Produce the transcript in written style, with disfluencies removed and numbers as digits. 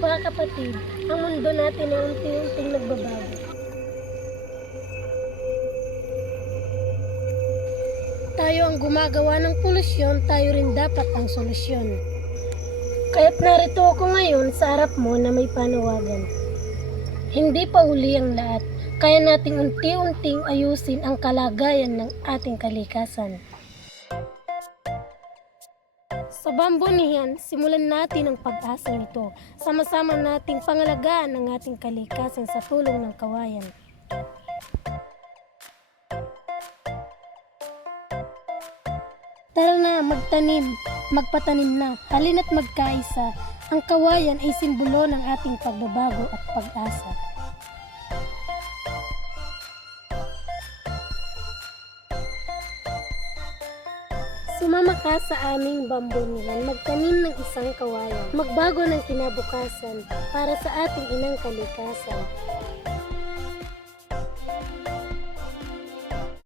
Mga kapatid, ang mundo natin ay unti-unting nagbabago. Tayo ang gumagawa ng polusyon, tayo rin dapat ang solusyon. Kaya't narito ako ngayon sa harap mo na may panawagan. Hindi pa uli ang lahat, kaya nating unti-unting ayusin ang kalagayan ng ating kalikasan. Sa Bambunihan, simulan natin ang pag-asa nito. Sama-sama nating pangalagaan ang ating kalikasan sa tulong ng kawayan. Tara na, magpatanim na, halina't magkaisa. Ang kawayan ay simbolo ng ating pagbabago at pag-asa. Sumama ka sa aming Bambunihan, magtanim ng isang kawayan, magbago ng kinabukasan para sa ating inang kalikasan.